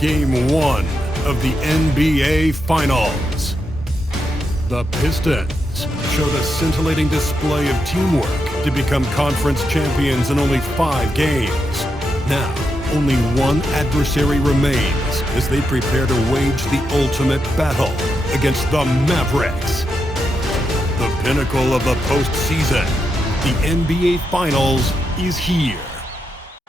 Game 1 of the NBA Finals. The Pistons showed a scintillating display of teamwork to become conference champions in only 5 games. Now, only one adversary remains as they prepare to wage the ultimate battle against the Mavericks. The pinnacle of the postseason, the NBA Finals, is here.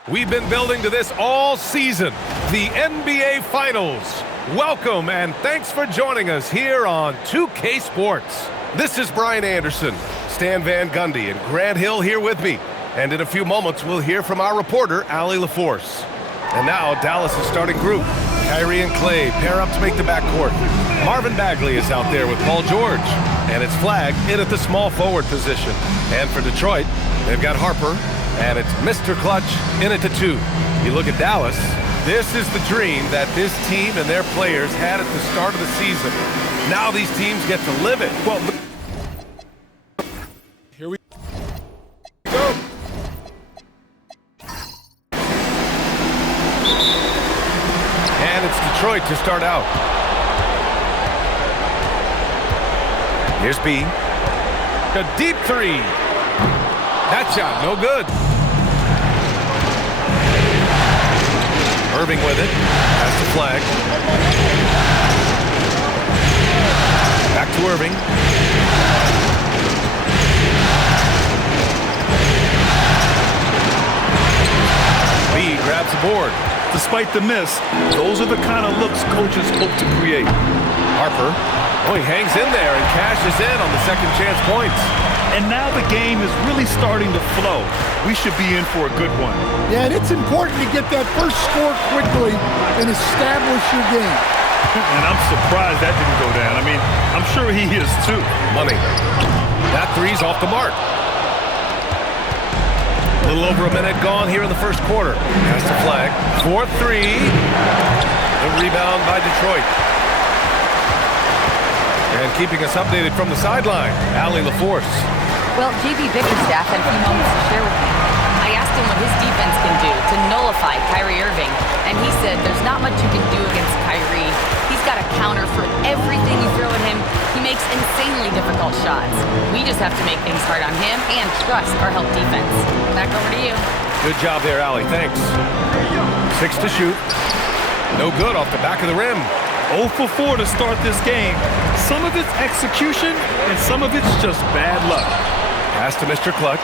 We've been building to this all season, the NBA Finals. Welcome and thanks for joining us here on 2K Sports. This is Brian Anderson, Stan Van Gundy, and Grant Hill here with me. And in a few moments, we'll hear from our reporter, Allie LaForce. And now, Dallas' starting group. Kyrie and Clay pair up to make the backcourt. Marvin Bagley is out there with Paul George. And it's Flag in at the small forward position. And for Detroit, they've got Harper. And it's Mr. Clutch in at the 2. You look at Dallas, this is the dream that this team and their players had at the start of the season. Now these teams get to live it. Well, here we go. And it's Detroit to start out. Here's B. A deep 3. That shot, no good. Irving with it. Pass to Flag. Back to Irving. B grabs the board. Despite the miss, those are the kind of looks coaches hope to create. Harper. Oh, he hangs in there and cashes in on the second chance points. And now the game is really starting to flow. We should be in for a good one. Yeah, and it's important to get that first score quickly and establish your game. And I'm surprised that didn't go down. I mean, I'm sure he is too. Money. That three's off the mark. A little over a minute gone here in the first quarter. Pass to Flag. 4-3. The rebound by Detroit. And keeping us updated from the sideline, Allie LaForce. Well, J.B. Bickerstaff had a few moments to share with me. I asked him what his defense can do to nullify Kyrie Irving, and he said there's not much you can do against Kyrie. He's got a counter for everything you throw at him. He makes insanely difficult shots. We just have to make things hard on him and trust our help defense. Back over to you. Good job there, Allie. Thanks. 6 to shoot. No good off the back of the rim. 0 for 4 to start this game. Some of it's execution, and some of it's just bad luck. Pass to Mr. Clutch.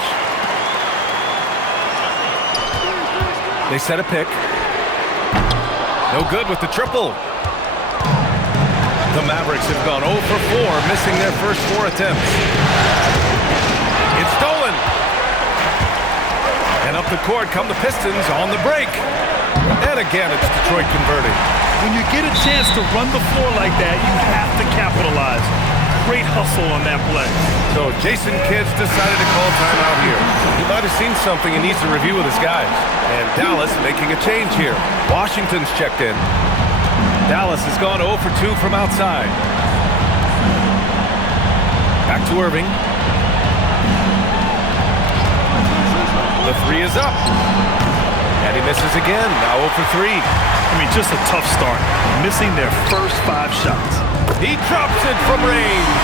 They set a pick. No good with the triple. The Mavericks have gone 0 for 4, missing their first 4 attempts. It's stolen. And up the court come the Pistons on the break. And again, it's Detroit converting. When you get a chance to run the floor like that, you have to capitalize. Great hustle on that play. So Jason Kidd decided to call timeout here. He might have seen something he needs to review with his guys. And Dallas making a change here. Washington's checked in. Dallas has gone 0 for 2 from outside. Back to Irving. The 3 is up. And he misses again, now 0 for 3. I mean, just a tough start, missing their first 5 shots. He drops it from range.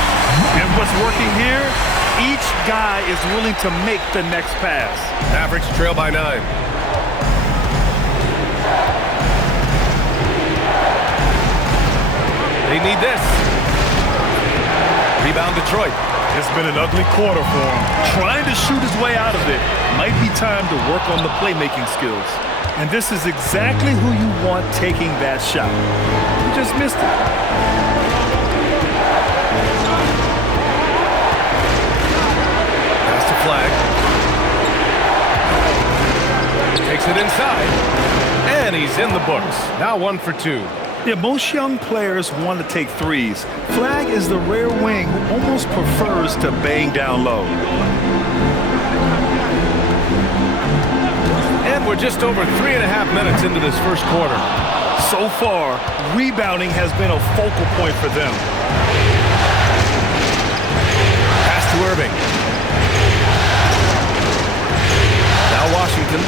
And what's working here, each guy is willing to make the next pass. Mavericks trail by 9. They need this. Rebound Detroit. It's been an ugly quarter for him. Trying to shoot his way out of it. Might be time to work on the playmaking skills. And this is exactly who you want taking that shot. You just missed it. Pass to Flag. Takes it inside. And he's in the books. Now 1 for 2. Yeah, most young players want to take threes. Flag is the rare wing who almost prefers to bang down low. And we're just over 3.5 minutes into this first quarter. So far, rebounding has been a focal point for them. Pass to Irving. Now Washington.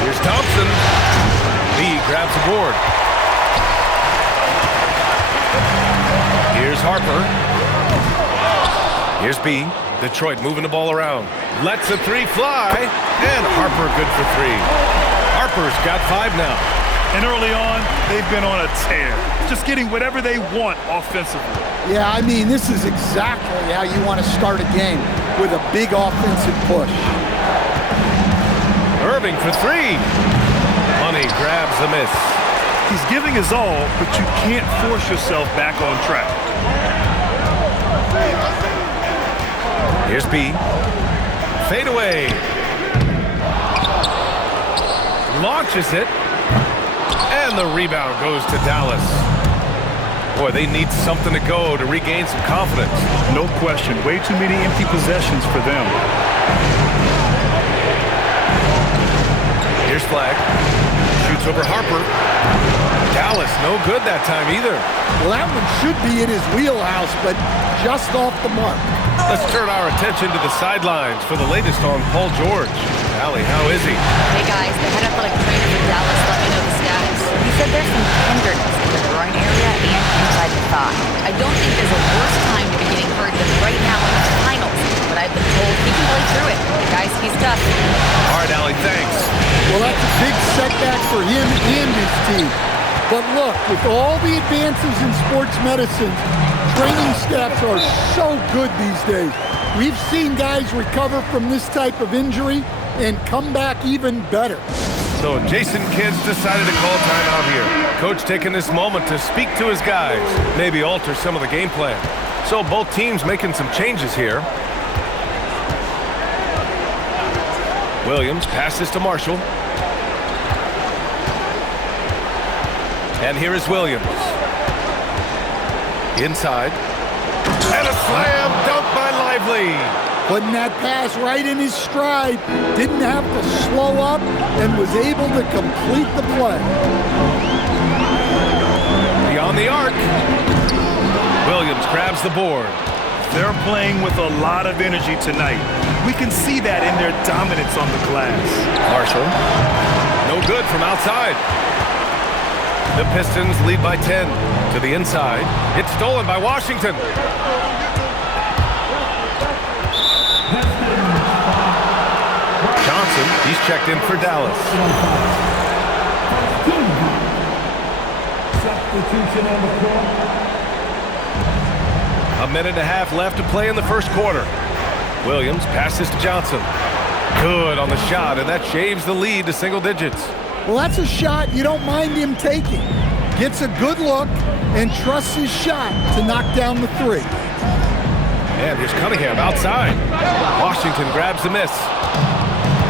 Here's Thompson. B Harper. Here's B. Detroit moving the ball around. Lets a three fly. And Harper good for three. Harper's got 5 now. And early on, they've been on a tear. Just getting whatever they want offensively. Yeah, I mean, this is exactly how you want to start a game, with a big offensive push. Irving for 3. Money grabs the miss. He's giving his all, but you can't force yourself back on track. Here's B. Fade away. Launches it. And the rebound goes to Dallas. Boy, they need something to go to regain some confidence. No question. Way too many empty possessions for them. Here's Flag. Shoots over Harper. Dallas, no good that time either. Well, that one should be in his wheelhouse, but just off the mark. Let's turn our attention to the sidelines for the latest on Paul George. Allie, how is he? Hey guys, the head athletic trainer for Dallas let me know the status. He said there's some tenderness in the groin area and inside the thigh. I don't think there's a worse time to be getting hurt than right now in the finals, but I've been told he can play through it. Guys, he's tough. All right, Allie, thanks. Well, that's a big setback for him and his team. But look, with all the advances in sports medicine, training staffs are so good these days. We've seen guys recover from this type of injury and come back even better. So Jason Kidd's decided to call timeout here. Coach taking this moment to speak to his guys, maybe alter some of the game plan. So both teams making some changes here. Williams passes to Marshall. And here is Williams. Inside. And a slam dunk by Lively. Putting that pass right in his stride. Didn't have to slow up and was able to complete the play. Beyond the arc. Williams grabs the board. They're playing with a lot of energy tonight. We can see that in their dominance on the glass. Marshall. No good from outside. The Pistons lead by 10 to the inside. It's stolen by Washington. Johnson, he's checked in for Dallas. Substitution on the floor. A minute and a half left to play in the first quarter. Williams passes to Johnson. Good on the shot, and that shaves the lead to single digits. Well, that's a shot you don't mind him taking. Gets a good look and trusts his shot to knock down the three. And here's Cunningham outside. Washington grabs the miss.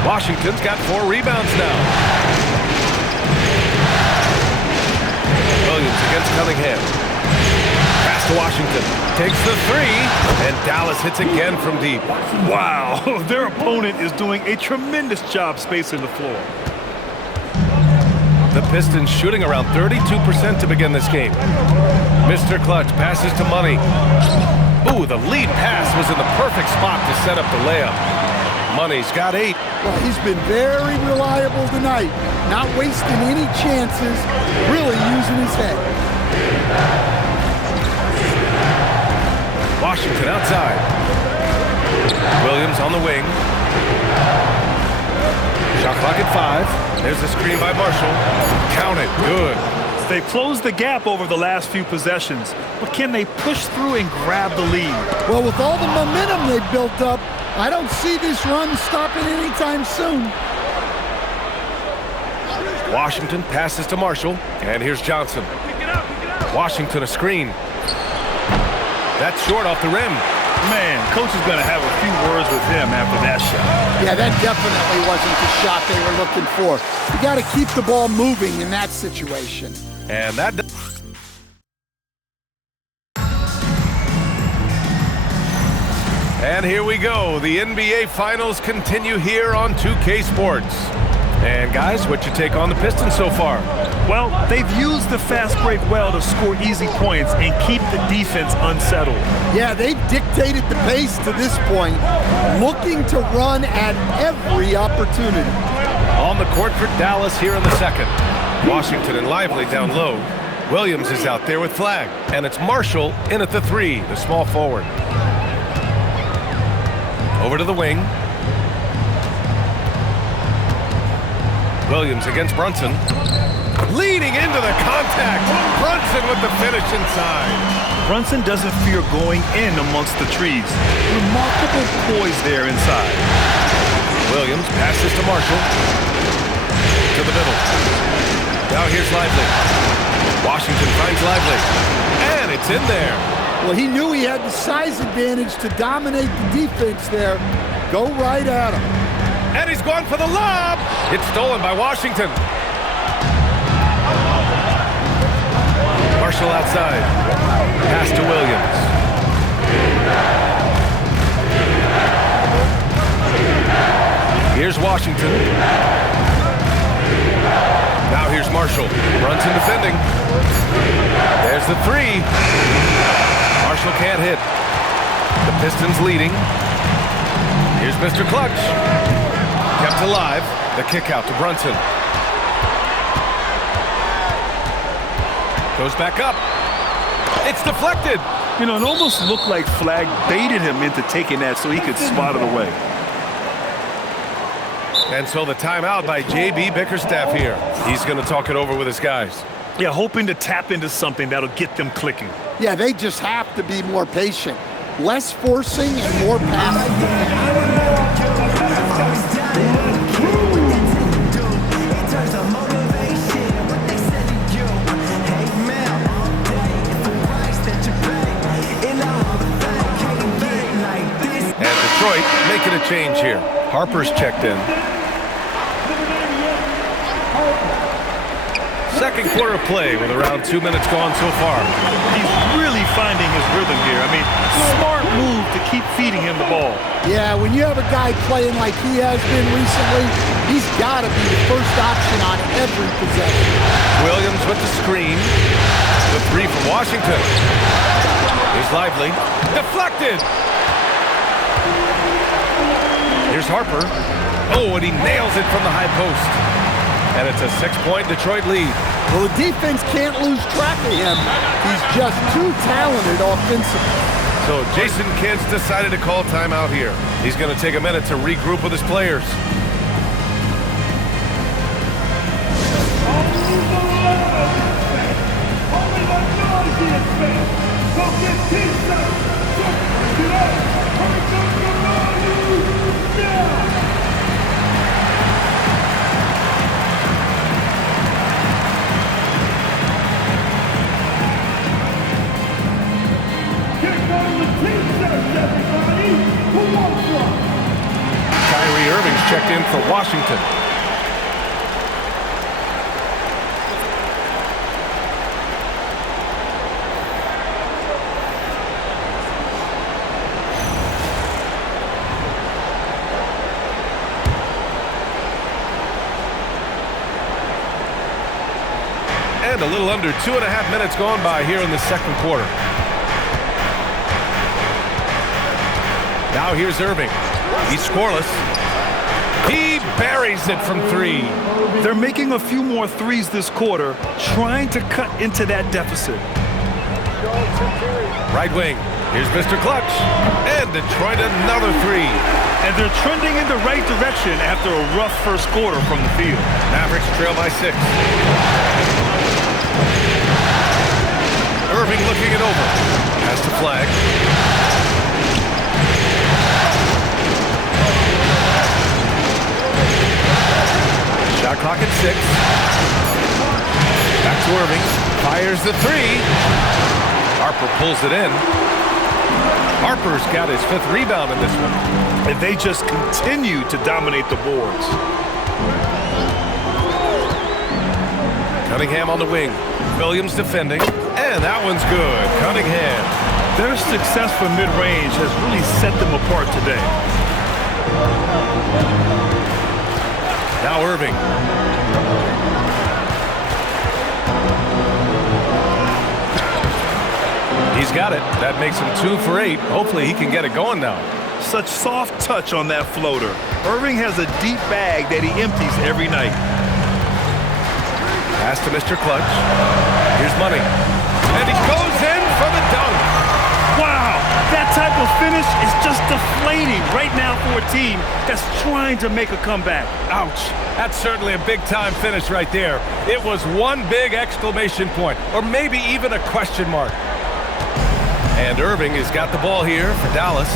Washington's got 4 rebounds now. Williams against Cunningham. Pass to Washington. Takes the 3, and Dallas hits again from deep. Wow, their opponent is doing a tremendous job spacing the floor. The Pistons shooting around 32% to begin this game. Mr. Clutch passes to Money. Ooh, the lead pass was in the perfect spot to set up the layup. Money's got 8. Well, he's been very reliable tonight. Not wasting any chances, really using his head. Washington outside. Williams on the wing. Shot clock at 5. There's the screen by Marshall. Count it. Good. They've closed the gap over the last few possessions, but can they push through and grab the lead? Well, with all the momentum they've built up, I don't see this run stopping anytime soon. Washington passes to Marshall, and here's Johnson. Washington a screen. That's short off the rim. Man, coach is going to have a few words with him after that shot. Yeah, that definitely wasn't the shot they were looking for. You got to keep the ball moving in that situation. And that... And here we go. The NBA Finals continue here on 2K Sports. And guys, what's your take on the Pistons so far? Well, they've used the fast break well to score easy points and keep the defense unsettled. Yeah, they've dictated the pace to this point, looking to run at every opportunity. On the court for Dallas here in the second. Washington and Lively down low. Williams is out there with flag, and it's Marshall in at the 3, the small forward. Over to the wing. Williams against Brunson. Leading into the contact. Brunson with the finish inside. Brunson doesn't fear going in amongst the trees. Remarkable poise there inside. Williams passes to Marshall. To the middle. Now here's Lively. Washington finds Lively. And it's in there. Well, he knew he had the size advantage to dominate the defense there. Go right at him. And he's going for the lob. It's stolen by Washington. Marshall outside. Pass to Williams. Here's Washington. Now here's Marshall. Brunson defending. There's the 3. Marshall can't hit. The Pistons leading. Here's Mr. Clutch. Kept alive. The kick out to Brunson. Goes back up. It's deflected. You know, it almost looked like Flag baited him into taking that so he could swat it away. And so the timeout by J.B. Bickerstaff here. He's going to talk it over with his guys. Yeah, hoping to tap into something that'll get them clicking. Yeah, they just have to be more patient. Less forcing and more passing. And Detroit making a change here. Harper's checked in. Second quarter play with around 2 minutes gone so far. He's really finding his rhythm here. I mean, smart move to keep feeding him the ball. Yeah, when you have a guy playing like he has been recently, he's got to be the first option on every possession. Williams with the screen. The 3 from Washington. Here's Lively. Deflected. Here's Harper. Oh, and he nails it from the high post. And it's a 6-point Detroit lead. Well, the defense can't lose track of him. He's just too talented offensively. So Jason Kidd's decided to call timeout here. He's going to take a minute to regroup with his players. Kyrie Irving's checked in for Washington. And a little under 2.5 minutes gone by here in the second quarter. Now here's Irving. He's scoreless. He buries it from 3. They're making a few more threes this quarter, trying to cut into that deficit. Right wing. Here's Mr. Clutch. And Detroit another 3. And they're trending in the right direction after a rough first quarter from the field. Mavericks trail by 6. Irving looking it over. Pass to Flag. Shot clock at 6. Back to Irving. Fires the 3. Harper pulls it in. Harper's got his 5th rebound in this one. And they just continue to dominate the boards. Cunningham on the wing. Williams defending. And that one's good. Cunningham. Their success from mid-range has really set them apart today. Now Irving. He's got it. That makes him 2 for 8. Hopefully he can get it going now. Such soft touch on that floater. Irving has a deep bag that he empties every night. Pass to Mr. Clutch. Here's Money. And he goes in for the dunk. Wow, that type of finish is just deflating right now for a team that's trying to make a comeback. Ouch. That's certainly a big-time finish right there. It was one big exclamation point, or maybe even a question mark. And Irving has got the ball here for Dallas.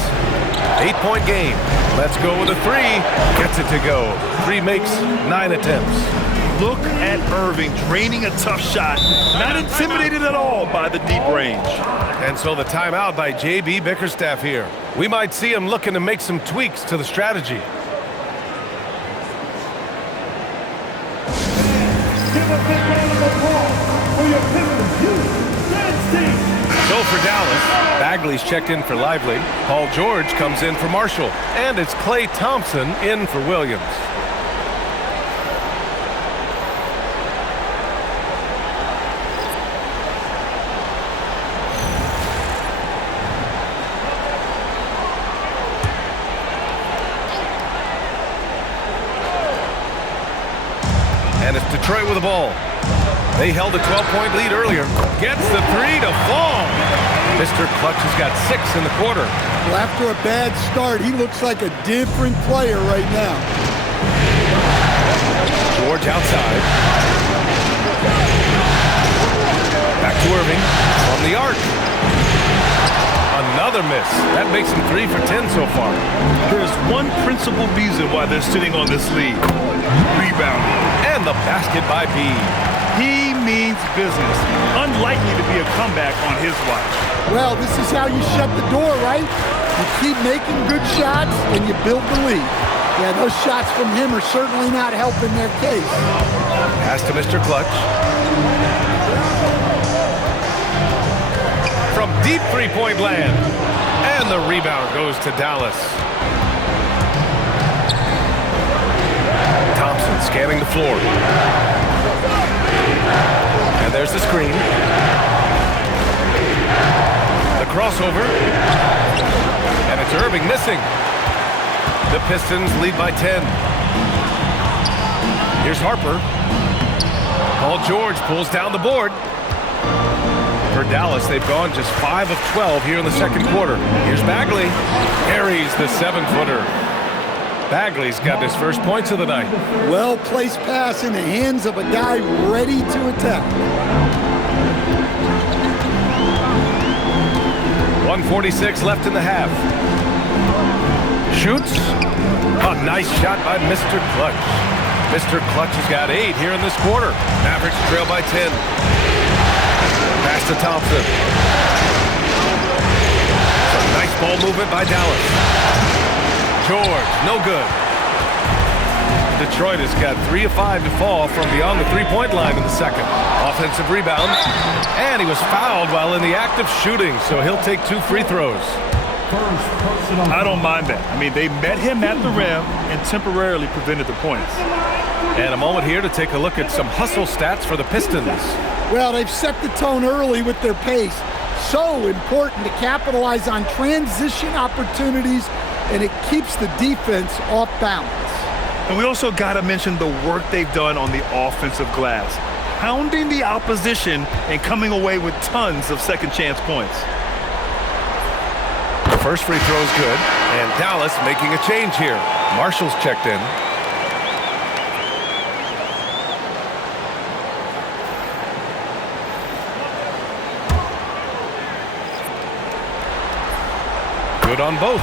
8-point game. Let's go with a three. Gets it to go. Three makes 9 attempts. Look at Irving draining a tough shot. Not intimidated at all by the deep range. And so the timeout by J.B. Bickerstaff here. We might see him looking to make some tweaks to the strategy. Give a big round of applause for your Pistons dance team. So for Dallas, Bagley's checked in for Lively. Paul George comes in for Marshall. And it's Klay Thompson in for Williams. And it's Detroit with the ball. They held a 12-point lead earlier. Gets the three to fall. Mr. Clutch has got 6 in the quarter. Well, after a bad start, he looks like a different player right now. George outside. Back to Irving from the arc. Another miss. That makes him 3 for 10 so far. There's one principal reason why they're sitting on this lead. Rebound. And the basket by B. He means business. Unlikely to be a comeback on his watch. Well, this is how you shut the door, right? You keep making good shots and you build the lead. Yeah, those shots from him are certainly not helping their case. Pass to Mr. Clutch. From deep three-point land. And the rebound goes to Dallas. Thompson scanning the floor. And there's the screen. The crossover. And it's Irving missing. The Pistons lead by 10. Here's Harper. Paul George pulls down the board. For Dallas, they've gone just 5 of 12 here in the second quarter. Here's Bagley. Carries the 7-footer. Bagley's got his first points of the night. Well-placed pass in the hands of a guy ready to attack. 1:46 left in the half. Shoots. A nice shot by Mr. Clutch. Mr. Clutch has got 8 here in this quarter. Mavericks trail by 10. Pass to Thompson. Some nice ball movement by Dallas. George, no good. Detroit has got 3 of 5 to fall from beyond the three-point line in the second. Offensive rebound. And he was fouled while in the act of shooting, so he'll take 2 free throws. I don't mind that. I mean, they met him at the rim and temporarily prevented the points. And a moment here to take a look at some hustle stats for the Pistons. Well, they've set the tone early with their pace. So important to capitalize on transition opportunities, and it keeps the defense off balance. And we also got to mention the work they've done on the offensive glass, pounding the opposition and coming away with tons of second chance points. The first free throw is good, and Dallas making a change here. Marshall's checked in. Good on both.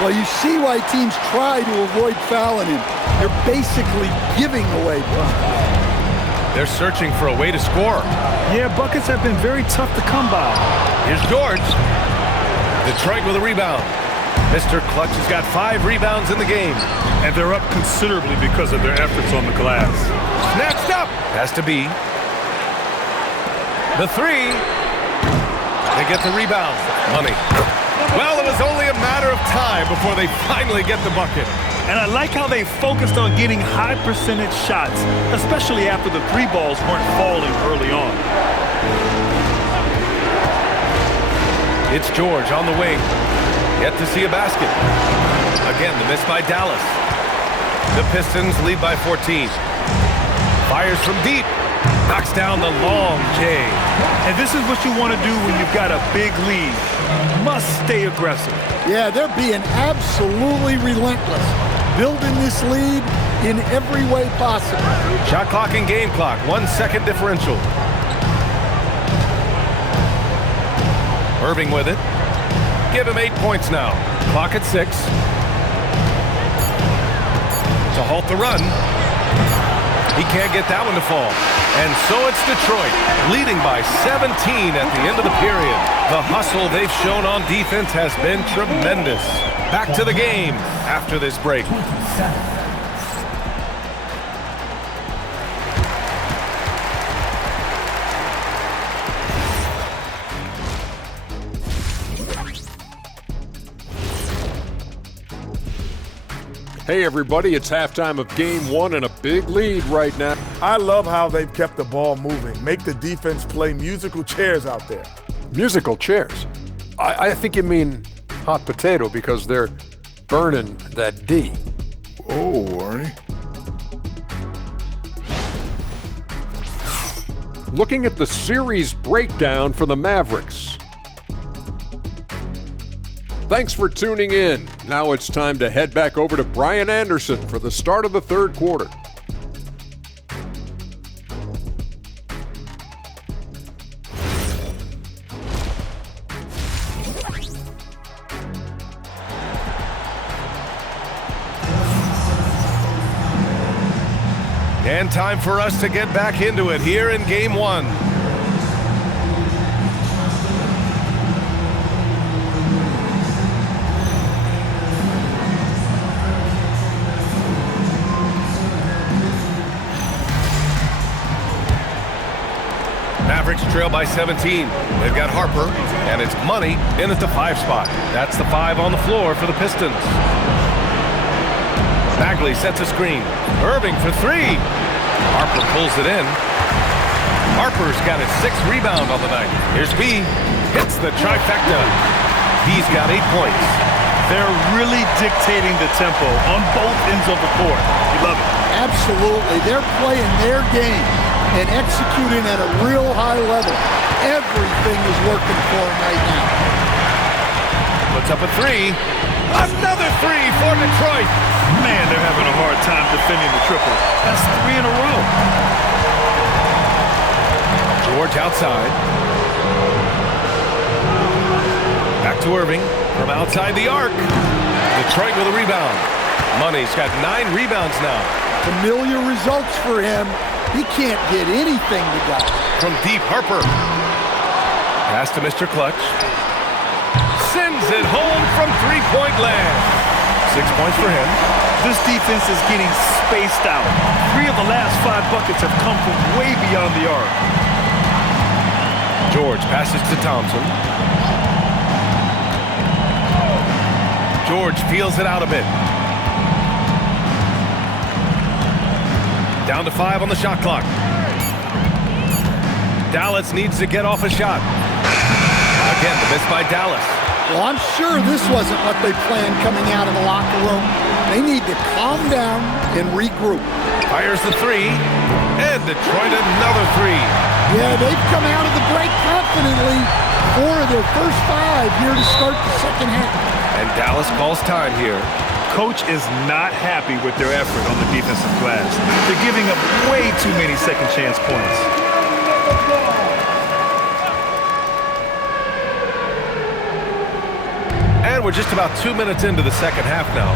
Well, you see why teams try to avoid fouling him. They're basically giving away buckets. They're searching for a way to score. Yeah, buckets have been very tough to come by. Here's George. Detroit with a rebound. Mr. Clutch has got 5 rebounds in the game. And they're up considerably because of their efforts on the glass. Snatched up. Has to be. The 3. They get the rebound. Money. Well, it was only a matter of time before they finally get the bucket. And I like how they focused on getting high percentage shots, especially after the 3 balls weren't falling early on. It's George on the wing. Yet to see a basket. Again, the miss by Dallas. The Pistons lead by 14. Fires from deep. Knocks down the long J. And this is what you want to do when you've got a big lead. Must stay aggressive. Yeah, they're being absolutely relentless, building this lead in every way possible. Shot clock and game clock, 1 second differential. Irving with it. Give him 8 points now. Clock at 6. To halt the run. He can't get that one to fall. And so it's Detroit, leading by 17 at the end of the period. The hustle they've shown on defense has been tremendous. Back to the game after this break. Hey everybody, it's halftime of game 1 and a big lead right now. I love how they've kept the ball moving. Make the defense play musical chairs out there. Musical chairs. I think you mean hot potato because they're burning that D. Oh, Ernie. Looking at the series breakdown for the Mavericks. Thanks for tuning in. Now it's time to head back over to Brian Anderson for the start of the third quarter. And time for us to get back into it here in game 1. Mavericks trail by 17. They've got Harper, and it's Money in at the 5 spot. That's the 5 on the floor for the Pistons. Bagley sets a screen. Irving for 3. Harper pulls it in. Harper's got his 6th rebound on the night. Here's B. Hits the trifecta. He's got 8 points. They're really dictating the tempo on both ends of the court. You love it. Absolutely. They're playing their game and executing at a real high level. Everything is working for them right now. Puts up a 3. Another 3 for Detroit. Man, they're having a hard time defending the triple. That's 3 in a row. George outside. Back to Irving from outside the arc. Detroit with a rebound. Money's got 9 rebounds now. Familiar results for him. He can't get anything to go. From deep, Harper. Pass to Mr. Clutch. Sends it home from three-point land. 6 points for him. This defense is getting spaced out. 3 of the last 5 buckets have come from way beyond the arc. George passes to Thompson. George feels it out a bit. Down to 5 on the shot clock. Dallas needs to get off a shot. Again, the miss by Dallas. Well, I'm sure this wasn't what they planned coming out of the locker room. They need to calm down and regroup. Fires the 3. And Detroit another 3. Yeah, they've come out of the break confidently. 4 of their first 5 here to start the second half. And Dallas calls time here. Coach is not happy with their effort on the defensive glass. They're giving up way too many second chance points. And we're just about 2 minutes into the second half now.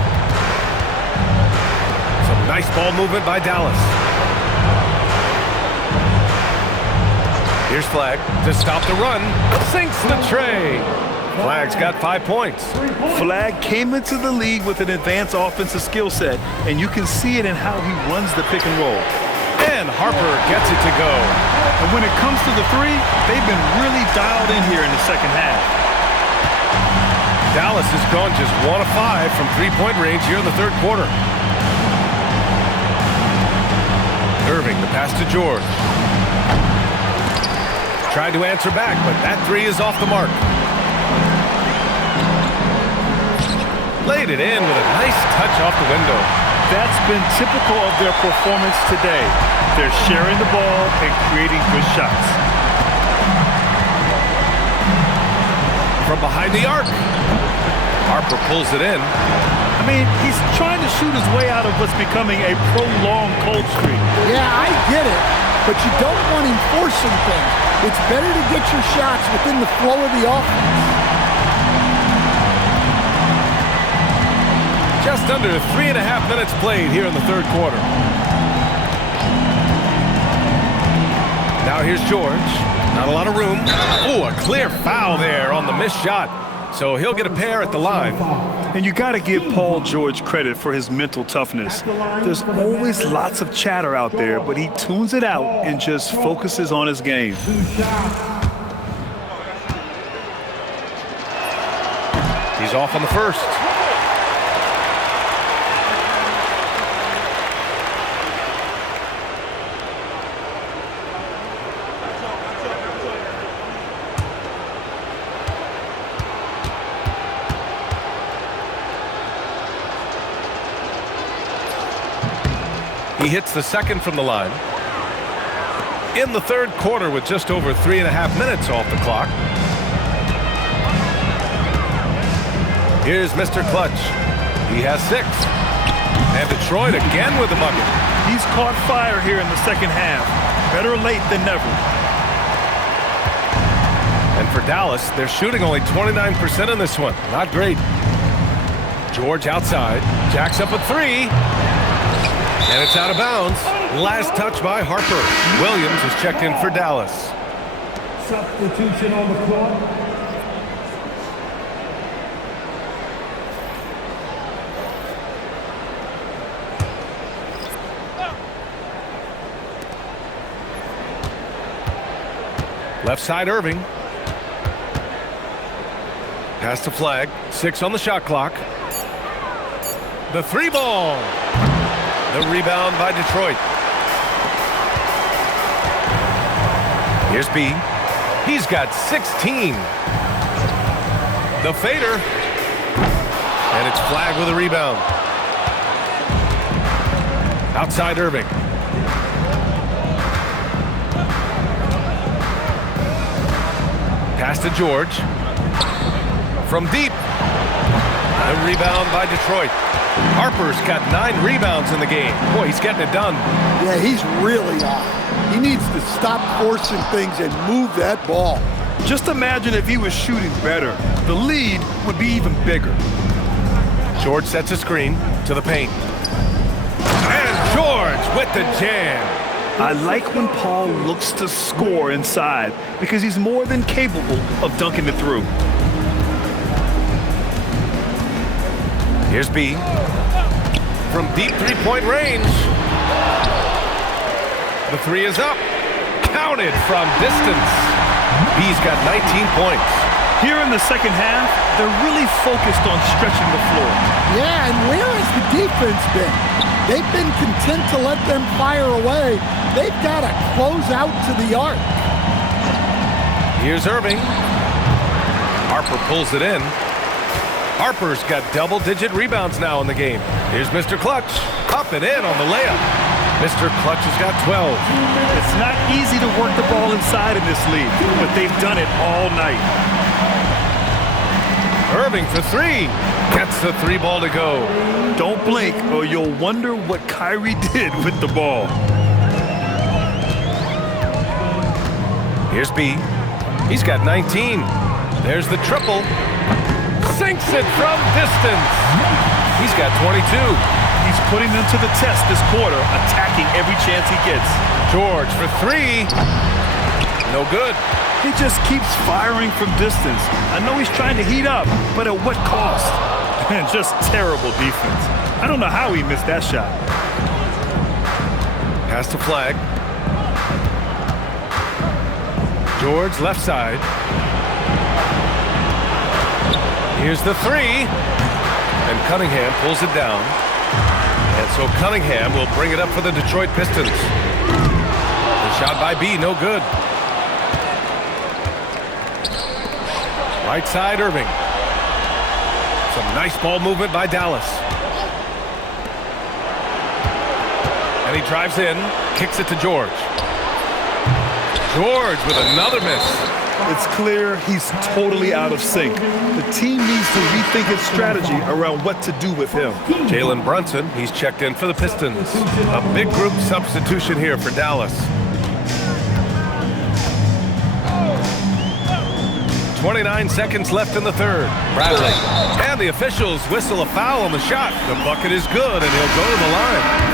Some nice ball movement by Dallas. Here's Flag to stop the run. Sinks the tray. Flag's got 5 points. Flag came into the league with an advanced offensive skill set, and you can see it in how he runs the pick and roll. And Harper gets it to go. And when it comes to the 3, they've been really dialed in here in the second half. Dallas has gone just 1 of 5 from three-point range here in the third quarter. Irving, the pass to George. Tried to answer back, but that 3 is off the mark. Laid it in with a nice touch off the window. That's been typical of their performance today. They're sharing the ball and creating good shots. From behind the arc. Harper pulls it in. I mean, he's trying to shoot his way out of what's becoming a prolonged cold streak. Yeah, I get it, but you don't want him forcing things. It's better to get your shots within the flow of the offense. Just under 3.5 minutes played here in the third quarter. Now here's George. Not a lot of room. Oh, a clear foul there on the missed shot. So he'll get a pair at the line. And you got to give Paul George credit for his mental toughness. There's always lots of chatter out there, but he tunes it out and just focuses on his game. He's off on the first. He hits the second from the line. In the third quarter with just over 3.5 minutes off the clock. Here's Mr. Clutch. He has 6. And Detroit again with the bucket. He's caught fire here in the second half. Better late than never. And for Dallas, they're shooting only 29% in this one. Not great. George outside. Jacks up a 3. And it's out of bounds. Last touch by Harper. Williams is checked in for Dallas. Substitution on the court. Left side Irving. Pass to Flag. 6 on the shot clock. The 3 ball. The rebound by Detroit. Here's B. He's got 16. The fader. And it's Flag with a rebound. Outside Irving. Pass to George. From deep. The rebound by Detroit. Harper's got 9 rebounds in the game. Boy, he's getting it done. Yeah, he's really on. He needs to stop forcing things and move that ball. Just imagine if he was shooting better. The lead would be even bigger. George sets a screen to the paint. And George with the jam. I like when Paul looks to score inside because he's more than capable of dunking it through. Here's B. From deep three-point range. The 3 is up. Counted from distance. B's got 19 points. Here in the second half, they're really focused on stretching the floor. Yeah, and where has the defense been? They've been content to let them fire away. They've got to close out to the arc. Here's Irving. Harper pulls it in. Harper's got double-digit rebounds now in the game. Here's Mr. Clutch. Up and in on the layup. Mr. Clutch has got 12. It's not easy to work the ball inside in this league, but they've done it all night. Irving for 3. Gets the 3 ball to go. Don't blink or you'll wonder what Kyrie did with the ball. Here's B. He's got 19. There's the triple. Sinks it from distance. He's got 22. He's putting them to the test this quarter, attacking every chance he gets. George for 3. No good. He just keeps firing from distance. I know he's trying to heat up, but at what cost? And just terrible defense. I don't know how he missed that shot. Pass to Flag. George left side. Here's the 3. And Cunningham pulls it down. And so Cunningham will bring it up for the Detroit Pistons. The shot by B, no good. Right side, Irving. Some nice ball movement by Dallas. And he drives in, kicks it to George. George with another miss. It's clear he's totally out of sync. The team needs to rethink its strategy around what to do with him. Jalen Brunson, he's checked in for the Pistons. A big group substitution here for Dallas. 29 seconds left in the third. Bradley. And the officials whistle a foul on the shot. The bucket is good, and he'll go to the line.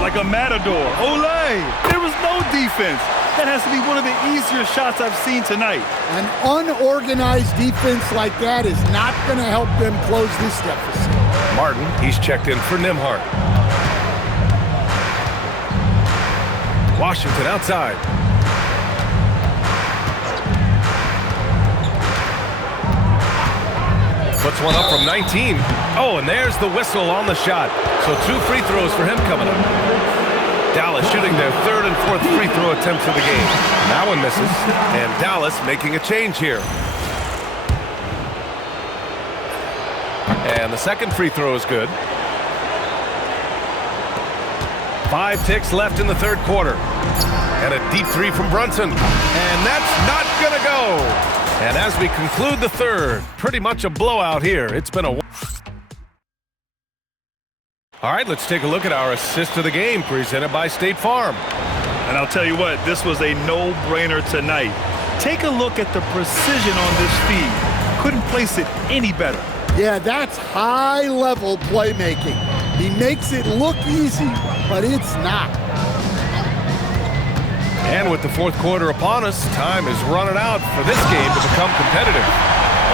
Like a matador. Olay! There was no defense. That has to be one of the easier shots I've seen tonight. An unorganized defense like that is not going to help them close this deficit. Martin, he's checked in for Nembhard. Washington outside. Puts one up from 19. Oh, and there's the whistle on the shot. So 2 free throws for him coming up. Dallas shooting their 3rd and 4th free throw attempts of the game. That one misses, and Dallas making a change here. And the second free throw is good. 5 ticks left in the third quarter. And a deep 3 from Brunson. And that's not going to go. And as we conclude the third, pretty much a blowout here. It's been a... All right, let's take a look at our assist of the game presented by State Farm. And I'll tell you what, this was a no-brainer tonight. Take a look at the precision on this feed. Couldn't place it any better. Yeah, that's high-level playmaking. He makes it look easy, but it's not. And with the fourth quarter upon us, time is running out for this game to become competitive.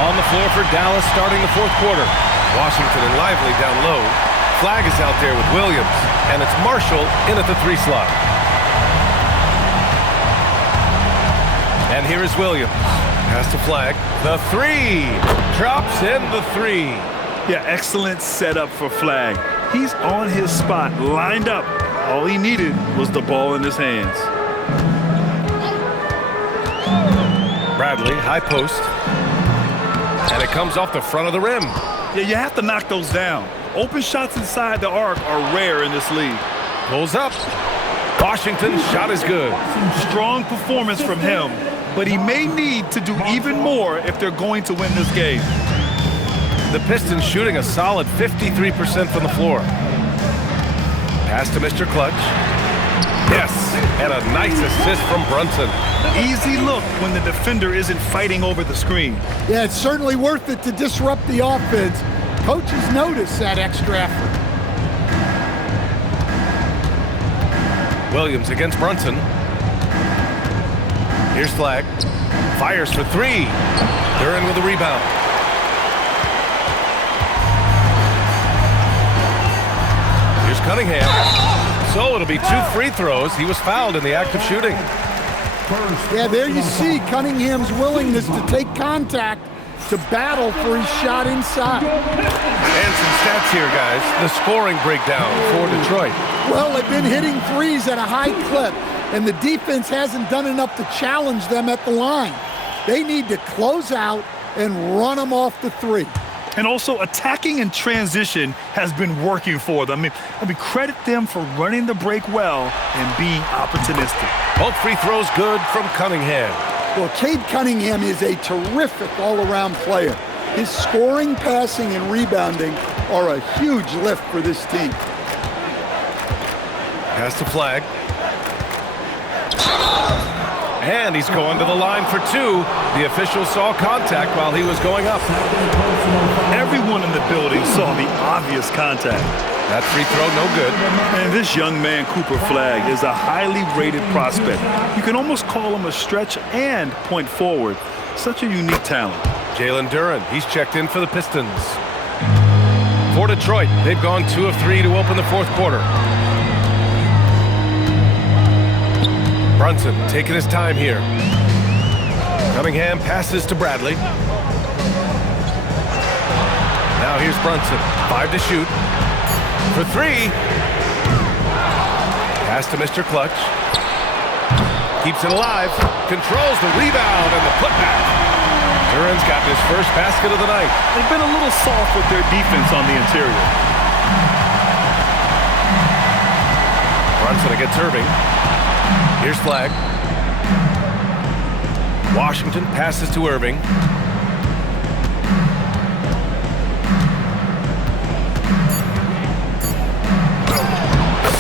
On the floor for Dallas starting the fourth quarter. Washington and Lively down low. Flag is out there with Williams, and it's Marshall in at the 3 slot. And here is Williams. Pass to Flag. The 3. Drops in the 3. Yeah, excellent setup for Flag. He's on his spot, lined up. All he needed was the ball in his hands. Bradley, high post. And it comes off the front of the rim. Yeah, you have to knock those down. Open shots inside the arc are rare in this league. Pulls up. Washington's shot is good. Strong performance from him, but he may need to do even more if they're going to win this game. The Pistons shooting a solid 53% from the floor. Pass to Mr. Clutch. Yes, and a nice assist from Brunson. Easy look when the defender isn't fighting over the screen. Yeah, it's certainly worth it to disrupt the offense. Coaches notice that extra effort. Williams against Brunson. Here's Flag. Fires for 3. They're in with the rebound. Here's Cunningham. So it'll be 2 free throws. He was fouled in the act of shooting. Yeah, there you see Cunningham's willingness to take contact to battle for his shot inside. And some stats here, guys. The scoring breakdown for Detroit. Well, they've been hitting 3s at a high clip, and the defense hasn't done enough to challenge them at the line. They need to close out and run them off the 3. And also, attacking in transition has been working for them. I mean, credit them for running the break well and being opportunistic. Both free throws good from Cunningham. Well, Cade Cunningham is a terrific all-around player. His scoring, passing, and rebounding are a huge lift for this team. Pass to Flag. And he's going to the line for 2. The official saw contact while he was going up. Everyone in the building saw the obvious contact. That free throw, no good. And this young man, Cooper Flag, is a highly rated prospect. You can almost call him a stretch and point forward. Such a unique talent. Jalen Duren, he's checked in for the Pistons. For Detroit, they've gone 2 of 3 to open the fourth quarter. Brunson taking his time here. Cunningham passes to Bradley. Now here's Brunson. 5 to shoot. For 3. Pass to Mr. Clutch. Keeps it alive. Controls the rebound and the putback. Duren's gotten his first basket of the night. They've been a little soft with their defense on the interior. Brunson against Irving. Here's Flag. Washington passes to Irving.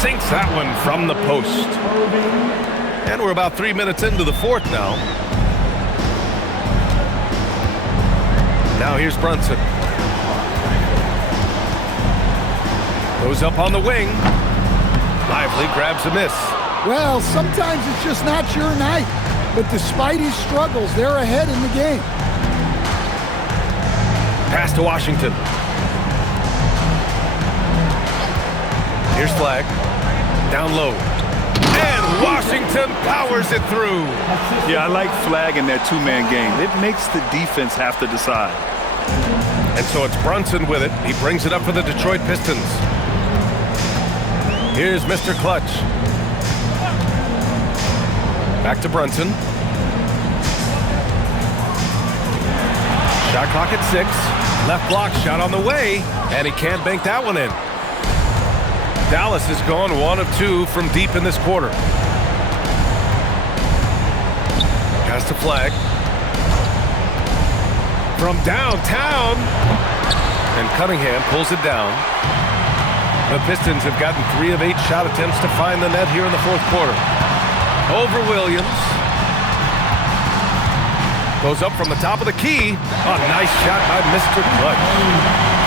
Sinks that one from the post. And we're about 3 minutes into the fourth now. Now here's Brunson. Goes up on the wing. Lively grabs a miss. Well, sometimes it's just not your night. But despite his struggles, they're ahead in the game. Pass to Washington. Here's Flag. Down low. And Washington powers it through. Yeah, I like Flag in that two-man game. It makes the defense have to decide. And so it's Brunson with it. He brings it up for the Detroit Pistons. Here's Mr. Clutch. Back to Brunson. Shot clock at 6. Left block shot on the way. And he can't bank that one in. Dallas has gone 1 of 2 from deep in this quarter. Pass to Flag. From downtown. And Cunningham pulls it down. The Pistons have gotten 3 of 8 shot attempts to find the net here in the fourth quarter. Over Williams. Goes up from the top of the key. Oh, nice shot by Mr. Clutch.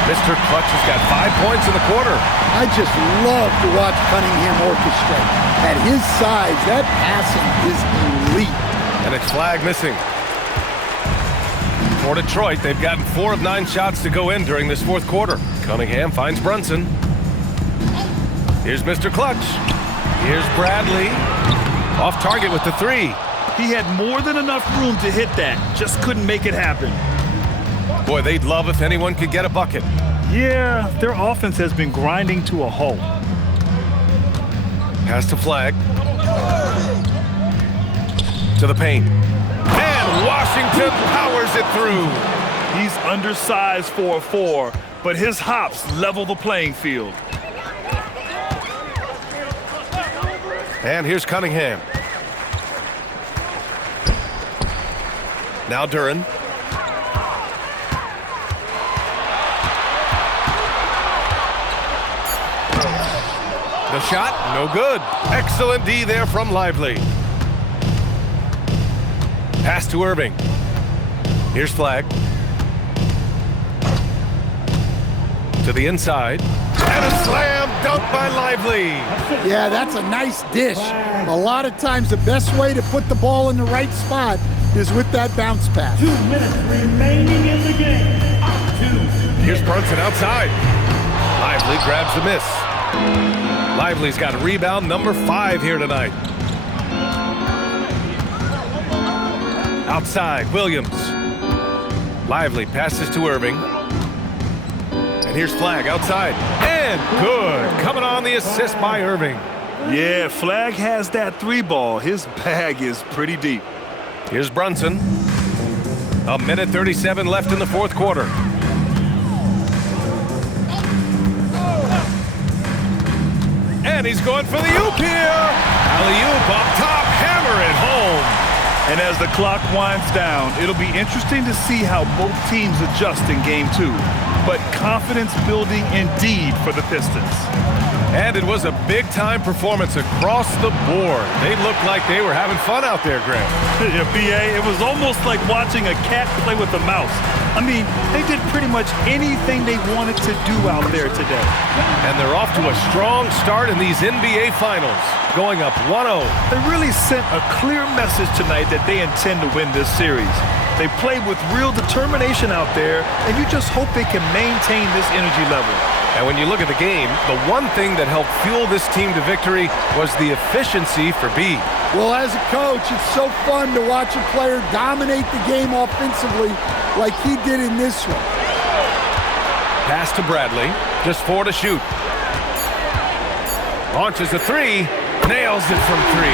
Mr. Clutch has got 5 points in the quarter. I just love to watch Cunningham orchestrate. At his size, that passing is elite. And it's Flag missing. For Detroit, they've gotten 4 of 9 shots to go in during this fourth quarter. Cunningham finds Brunson. Here's Mr. Clutch. Here's Bradley. Off target with the 3. He had more than enough room to hit that. Just couldn't make it happen. Boy, they'd love if anyone could get a bucket. Yeah, their offense has been grinding to a halt. Pass to Flag. To the paint. And Washington powers it through. He's undersized for a 4, but his hops level the playing field. And here's Cunningham. Now Duren. The shot, no good. Excellent D there from Lively. Pass to Irving. Here's Flag. To the inside. And a slam dunk by Lively. Yeah, that's a nice dish. A lot of times the best way to put the ball in the right spot is with that bounce pass. 2 minutes remaining in the game. 2. Here's Brunson outside. Lively grabs the miss. Lively's got rebound number 5 here tonight. Outside, Williams. Lively passes to Irving. And here's Flag outside. And good. Coming on the assist by Irving. Yeah, Flag has that 3 ball. His bag is pretty deep. Here's Brunson. 1:37 left in the fourth quarter. And he's going for the oop here. Alley-oop up top, hammer it home. And as the clock winds down, it'll be interesting to see how both teams adjust in game 2. But confidence building indeed for the Pistons. And it was a big-time performance across the board. They looked like they were having fun out there, Greg. Yeah, B.A., it was almost like watching a cat play with a mouse. I mean, they did pretty much anything they wanted to do out there today. And they're off to a strong start in these NBA Finals, going up 1-0. They really sent a clear message tonight that they intend to win this series. They played with real determination out there, and you just hope they can maintain this energy level. And when you look at the game, the one thing that helped fuel this team to victory was the efficiency for B. Well, as a coach, it's so fun to watch a player dominate the game offensively like he did in this one. Pass to Bradley, just 4 to shoot. Launches a 3, nails it from 3.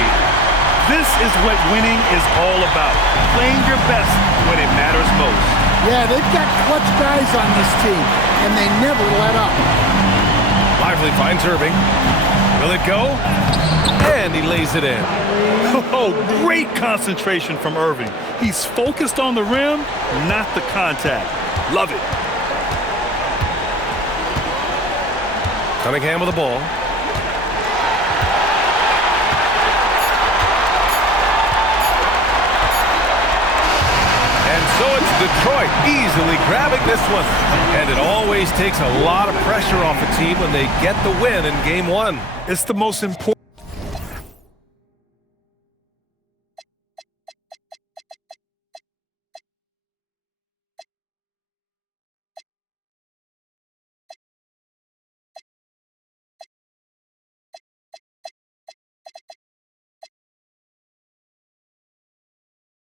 This is what winning is all about, playing your best when it matters most. Yeah, they've got clutch guys on this team, and they never let up. Lively finds Irving. Will it go? And he lays it in. Oh, great concentration from Irving. He's focused on the rim, not the contact. Love it. Cunningham with the ball. And so it's Detroit easily grabbing this one. And it always takes a lot of pressure off a team when they get the win in Game 1. It's the most important.